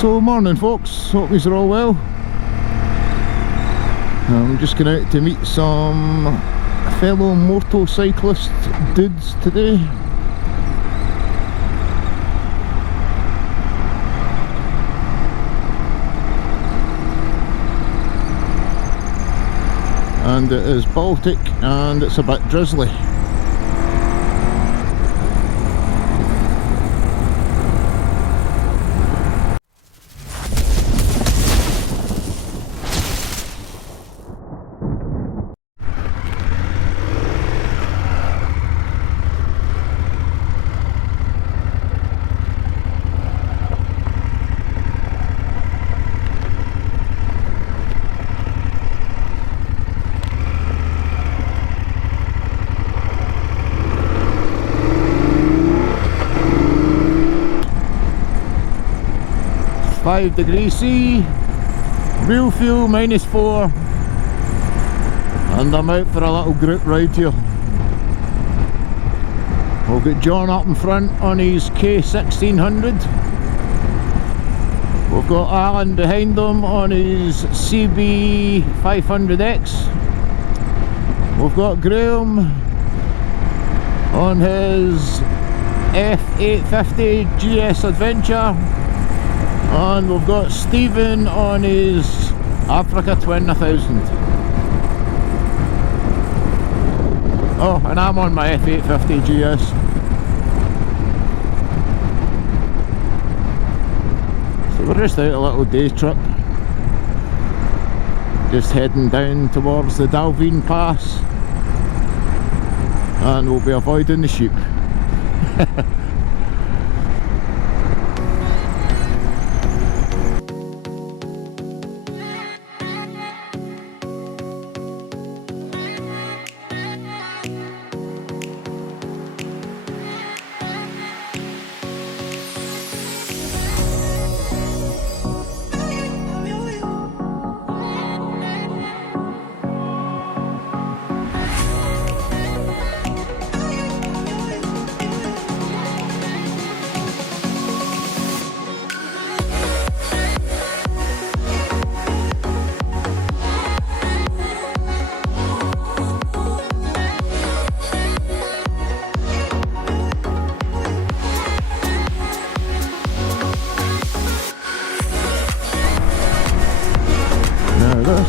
So morning folks, hope you're all well. I'm just going out to meet some fellow motorcyclist dudes today. And it is Baltic and it's a bit drizzly. -5°C, real fuel -4, and I'm out for a little group ride here. We've got John up in front on his K1600. We've got Alan behind him on his CB 500X. We've got Graham on his F850 GS Adventure. And we've got Stephen on his Africa 20,000. Oh, and I'm on my F850 GS. So we're just out a little day trip. Just heading down towards the Dalveen Pass. And we'll be avoiding the sheep.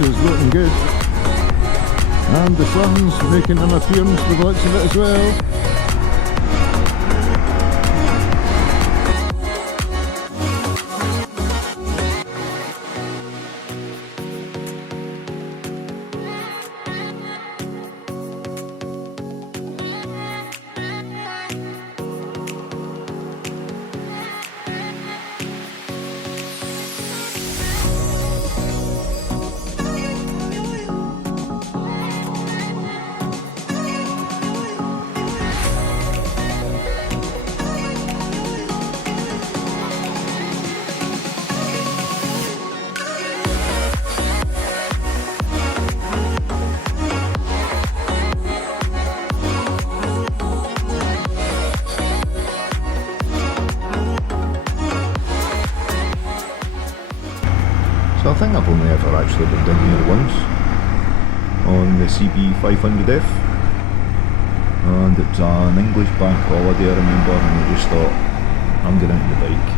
This is looking good, and the sun's making an appearance with the looks of it as well. So I think I've only ever actually been down here once on the CB 500F, and it was an English bank holiday I remember, and I just thought I'm going out on the bike,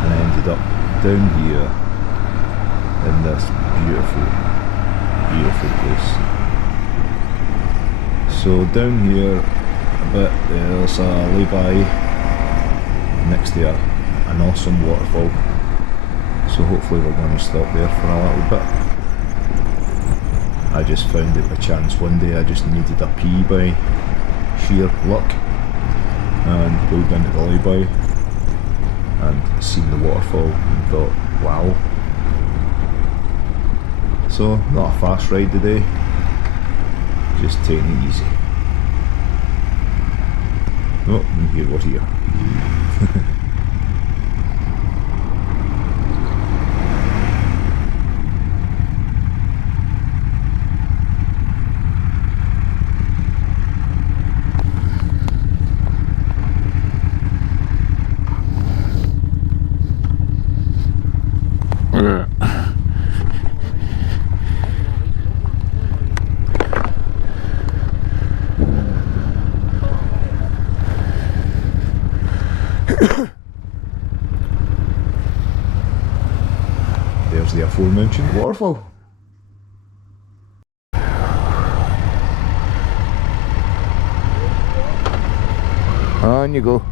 and I ended up down here in this beautiful, beautiful place. So down here a bit there's a lay-by next to an awesome waterfall. So hopefully we're going to stop there for a little bit. I just found it by chance one day. I just needed a pee by sheer luck, and pulled into the lay-by and seen the waterfall and thought, wow. So not a fast ride today, just taking it easy. Oh, and here we're here. There's the aforementioned waterfall. On you go.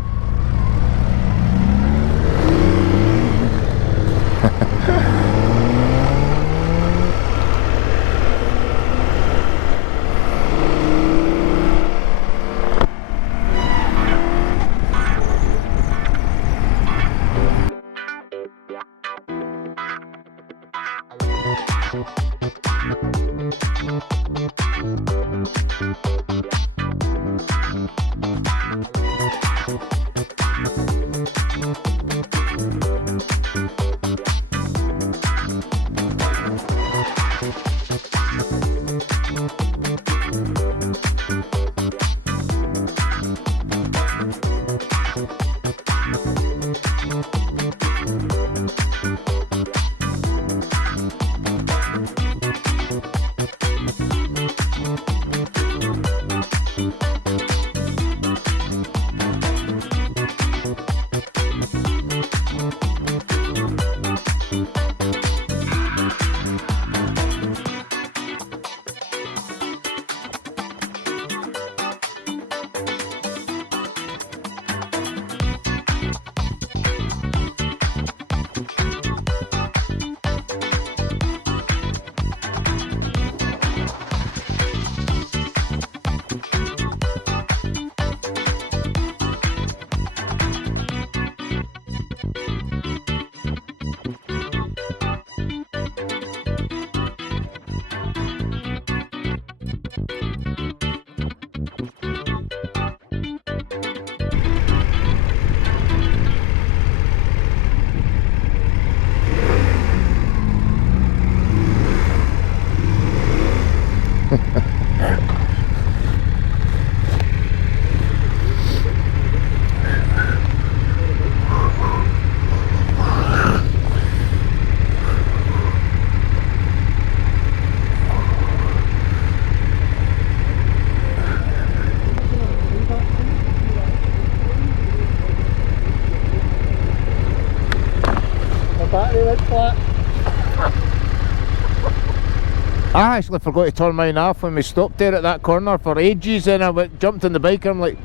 I actually forgot to turn mine off when we stopped there at that corner for ages, and I jumped in the bike and I'm like,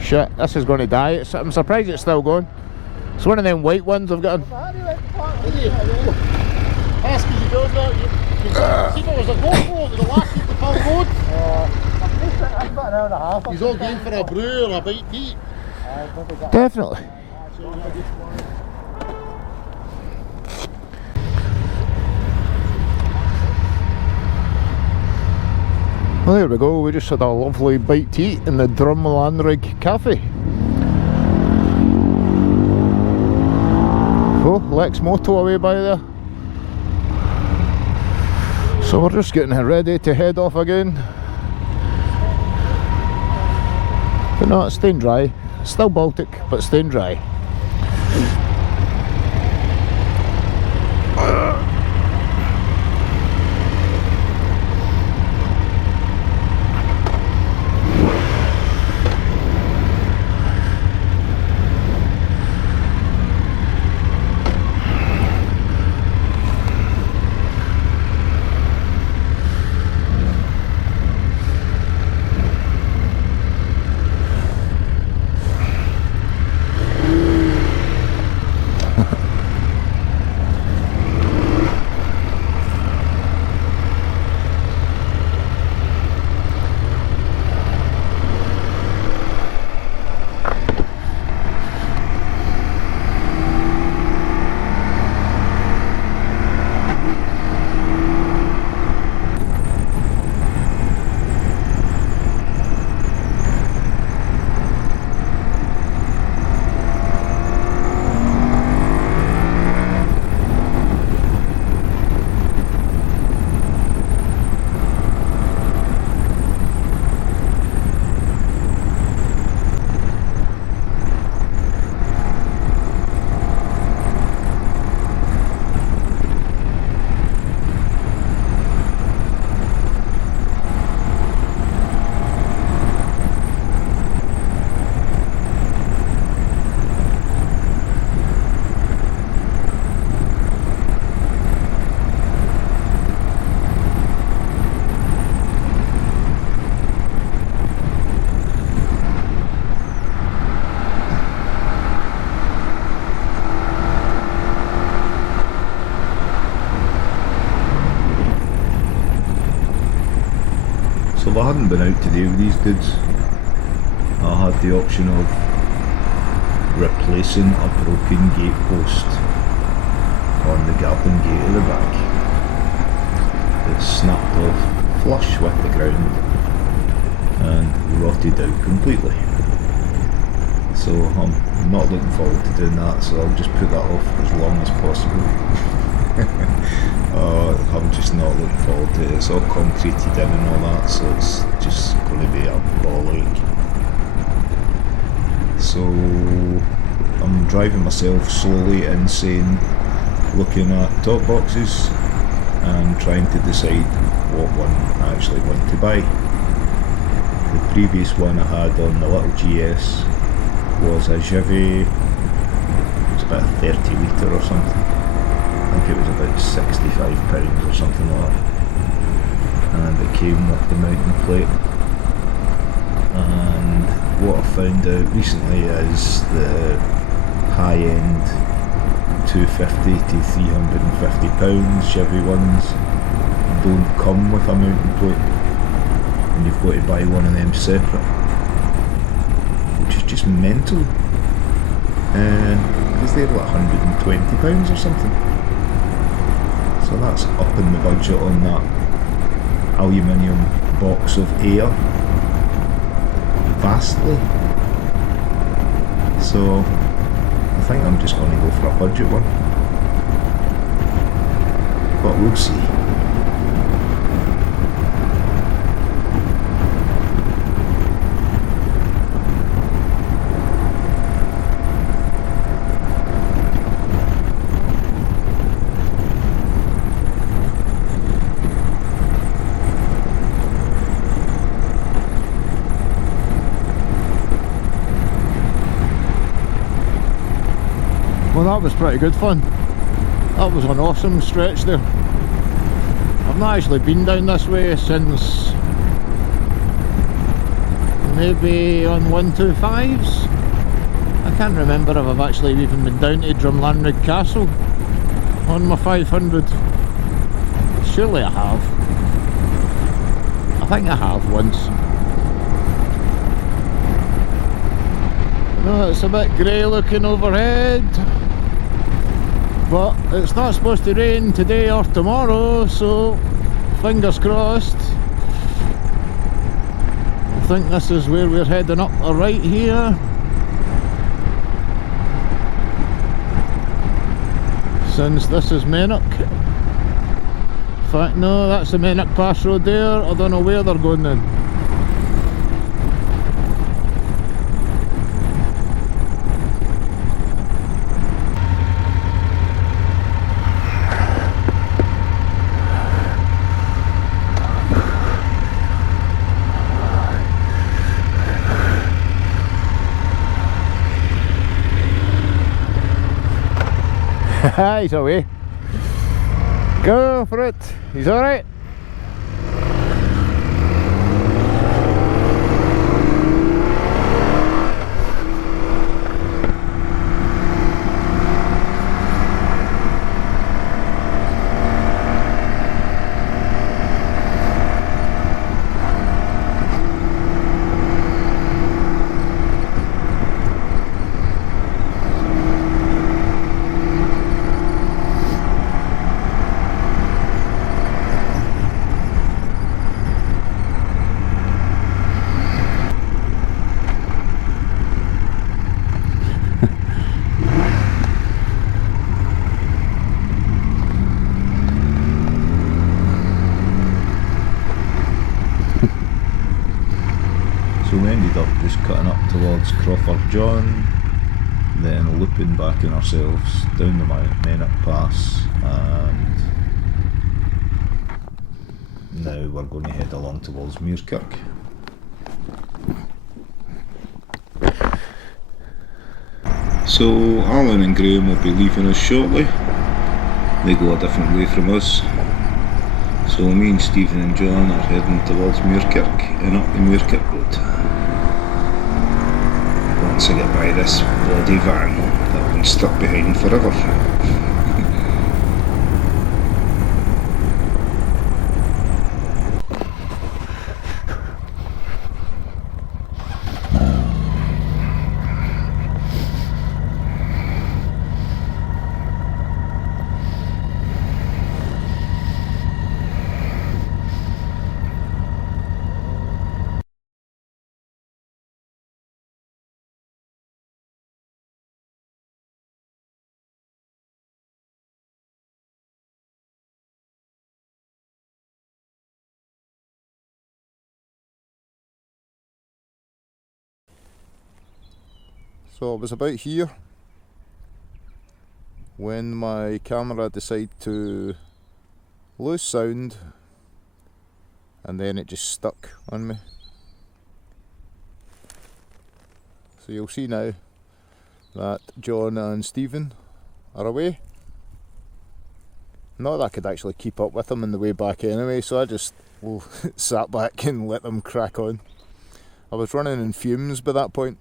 shit, this is going to die. I'm surprised it's still going. It's one of them white ones I've got. Ask as you go now, see if it was a GoPro, it was the last week the Pal Road. That's about an hour and a half. He's all game for a brew or a bite to eat. Definitely. Well, there we go, we just had a lovely bite to eat in the Drumlanrig Cafe. Oh, Lex Moto away by there. So we're just getting ready to head off again. But no, it's staying dry. Still Baltic, but staying dry. I hadn't been out today with these goods, I had the option of replacing a broken gate post on the garden gate at the back. It snapped off flush with the ground and rotted out completely. So I'm not looking forward to doing that, so I'll just put that off as long as possible. I'm just not looking forward to it. It's all concreted in and all that, so it's just going to be a ball ache. So I'm driving myself slowly insane, looking at top boxes and trying to decide what one I actually want to buy. The previous one I had on the little GS was a Jiffy. It was about a 30 litre or something. I think it was about £65 or something like that, and it came with the mounting plate. And what I found out recently is the high-end £250 to £350 Chevy ones don't come with a mounting plate, and you've got to buy one of them separate, which is just mental, because they're like £120 or something. So that's upping the budget on that aluminium box of air vastly. So I think I'm just going to go for a budget one, but we'll see. Well, that was pretty good fun. That was an awesome stretch there. I've not actually been down this way since maybe on 125s. I can't remember if I've actually even been down to Drumlanrig Castle on my 500. Surely I have. I think I have once. No, it's a bit grey looking overhead, but it's not supposed to rain today or tomorrow, so fingers crossed. I think this is where we're heading up the right here. Since this is Mennock. In fact, no, that's the Mennock Pass Road there. I don't know where they're going then. He's away. Go for it. He's alright. So we ended up just cutting up towards Crawford John, then looping back in ourselves down the Mennock Pass, and now we're going to head along towards Muirkirk. So Alan and Graham will be leaving us shortly. They go a different way from us. So me and Stephen and John are heading towards Muirkirk and up the Muirkirk Road. Once I get by this bloody van that I've been stuck behind forever. So it was about here when my camera decided to lose sound, and then it just stuck on me. So you'll see now that John and Stephen are away. Not that I could actually keep up with them on the way back anyway, so I just sat back and let them crack on. I was running in fumes by that point,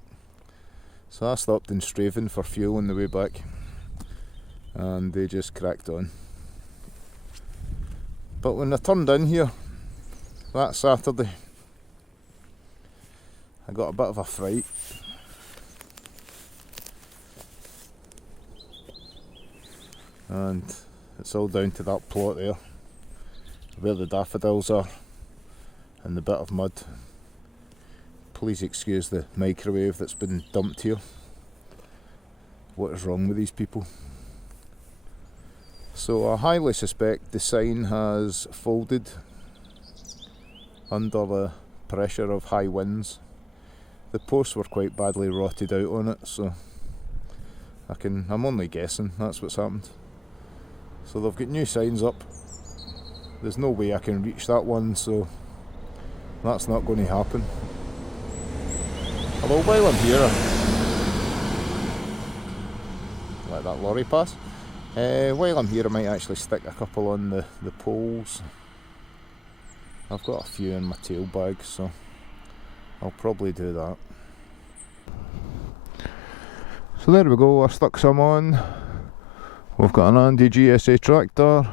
so I stopped in Straven for fuel on the way back, and they just cracked on. But when I turned in here that Saturday, I got a bit of a fright. And it's all down to that plot there, where the daffodils are, and the bit of mud. Please excuse the microwave that's been dumped here. What is wrong with these people? So I highly suspect the sign has folded under the pressure of high winds. The posts were quite badly rotted out on it, so I'm only guessing that's what's happened. So they've got new signs up. There's no way I can reach that one, so that's not going to happen. Although while I'm here, let that lorry pass. While I'm here, I might actually stick a couple on the poles. I've got a few in my tail bag, so I'll probably do that. So there we go, I stuck some on. We've got an Andy GSA tractor,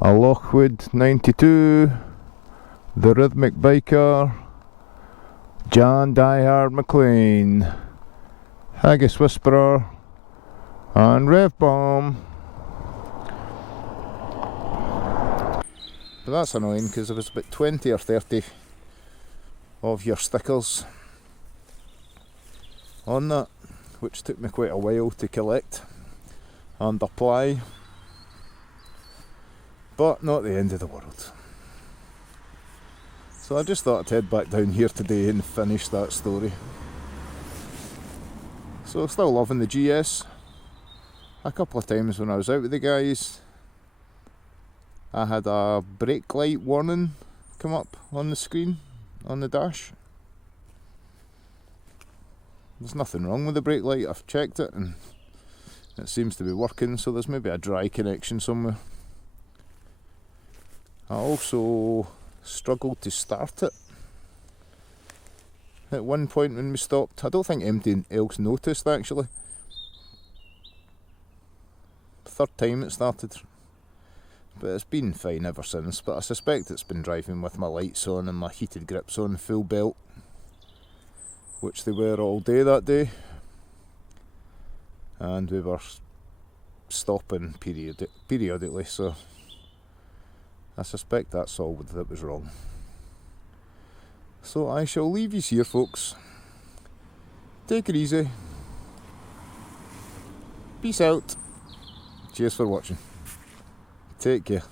a LiQWYD 92, the Rhythmic Biker, John Diehard McLean, Haggis Whisperer, and Rev Bomb. But that's annoying because there was about 20 or 30 of your stickers on that, which took me quite a while to collect and apply, but not the end of the world. So I just thought I'd head back down here today and finish that story. So still loving the GS. A couple of times when I was out with the guys, I had a brake light warning come up on the screen on the dash. There's nothing wrong with the brake light, I've checked it and it seems to be working, so there's maybe a dry connection somewhere. I also struggled to start it at one point when we stopped. I don't think anyone else noticed actually. Third time it started, but it's been fine ever since. But I suspect it's been driving with my lights on and my heated grips on full belt, which they were all day that day, and we were stopping periodically, so I suspect that's all that was wrong. So I shall leave you here, folks. Take it easy. Peace out. Cheers for watching. Take care.